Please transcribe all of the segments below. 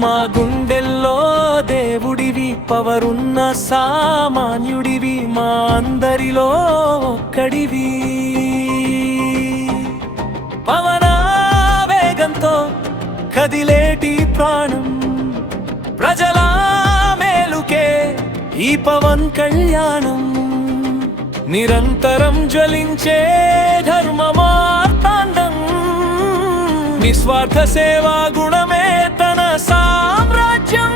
మా గుండెల్లో దేవుడివి, పవరున్న సామాన్యుడివి, మా అందరిలో ఒక్కడివి. పవన వేగంతో కదిలేటి ప్రాణం, ప్రజల మేలుకే ఈ పవన్ కళ్యాణం. నిరంతరం జ్వలించే ధర్మ మార్తాండం, నిస్వార్థ సేవా గుణమే తన సామ్రాజ్యం.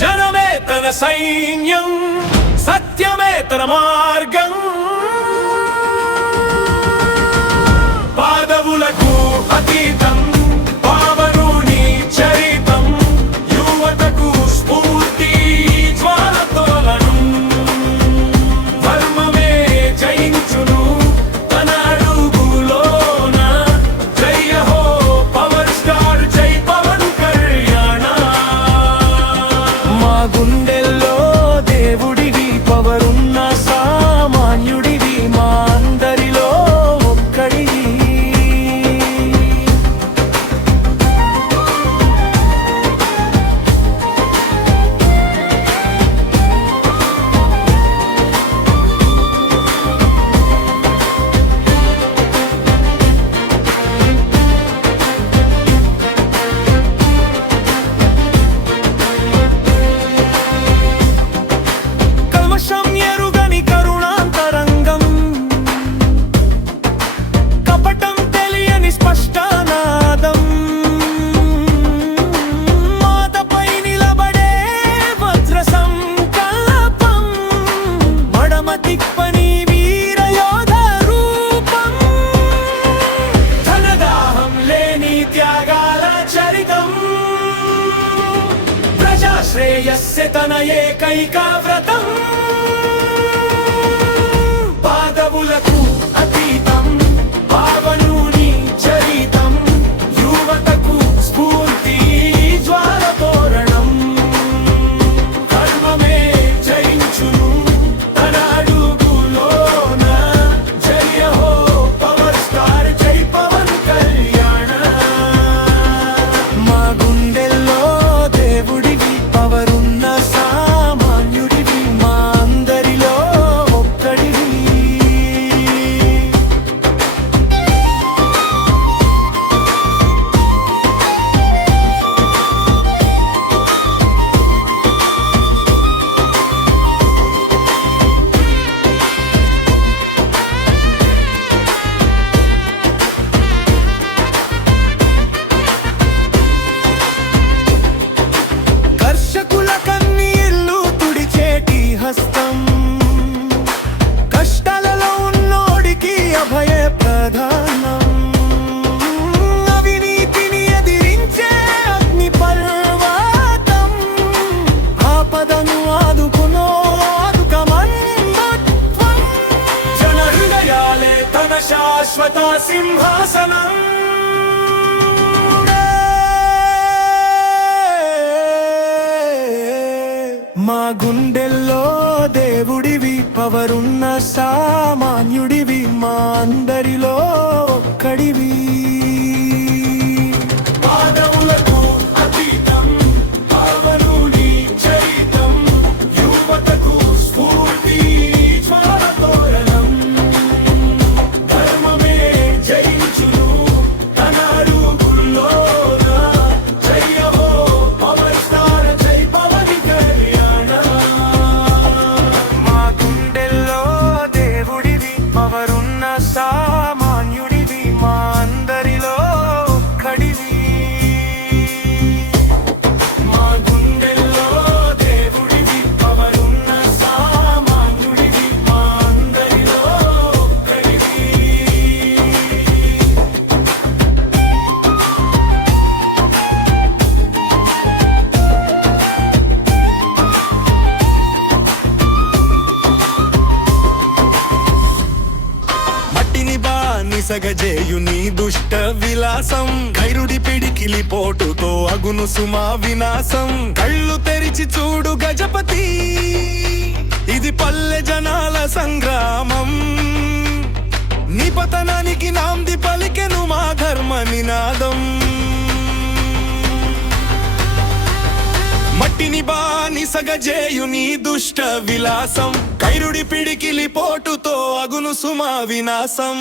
జనమే తన సైన్యం, సత్యమే తన మార్గం. పాదవులకు అతీతం పావనుని చరితం, యువతకు స్ఫూర్తి జ్వాలతోలను. ధర్మమే జయించును తన అడుగులోన, జయ హో పవర్ స్టార్, జై పవన్ కళ్యాణ. మా గుండెల్లో దేవుడివి, పవరున్న సామాన్యుడివి, మా అందరిలో ఒక్కడివి. కల్మషం ఎరుగని కరుణాంతరంగం, కపటం తెలియని స్పష్టనాదం. మాతపై నిలబడే వజ్ర సంకల్పం, మడమ తిప్పని వీరయోధ రూపం. ధనదాహం లేని త్యాగాల చరితం, ప్రజాశ్రేయస్సే తన ఏకైక వ్రతం. పాదవులకు అతీతం పావనుని చరితం, యువతకు స్ఫూర్తి జ్వాలతోరణం. ధర్మమే జయించును తన అడుగులోన, జయ హో పవర్ స్టార్, జై పవన్ కళ్యాణ. మా గుండెల్లో దేవుడివి, పవరున్న సామాన్యుడివి, మా అందరిలో ఒక్కడివి. కర్షకుల కన్నీళ్లు తుడిచేటి హస్తం, కష్టాలలో ఉన్నోడికి అభయ ప్రధానం. అవినీతిని ఎదిరించే అగ్ని పర్వతం, ఆపదను ఆదుకునో ఆదుకమందత్వం. జన హృదయాలే తన శాశ్వత సింహాసనం. మా గుండెల్లో దేవుడివి, పవరున్న సామాన్యుడివి, మా అందరిలో ఒక్కడివి. పాదవులకు అతీతం పావనుని చరితం, యువతకు స్ఫూర్తి జ్వాలతోరణం. ధర్మమే జయించును తన అడుగుల్లోన, జయ హో పవర్ స్టార్, జై పవన్ కళ్యాణ. మా గుండెల్లో దేవుడివి, పవరున్న సామాన్యుడివి, మా అందరిలో ఒక్కడివి. మా గుండెల్లో దేవుడివి, పవరున్న సామాన్యుడివి, మా అందరిలో ఒక్కడివి. మట్టిని బానిసగజేయు నీ దుష్ట విలాసం, ఖైరుడి పిడికిలి పోటుతో అగును సుమా వినాశం. కళ్ళు తెరిచి చూడు గజపతి, ఇది పల్లె జనాల సంగ్రామం. నీ పతనానికి నాంది పలికెను మా ధర్మ నినాదం మట్టిని బానిసగజేయు నీ దుష్ట విలాసం కైరుడి పిడికిలి పోటుతో అగును సుమా వినాశం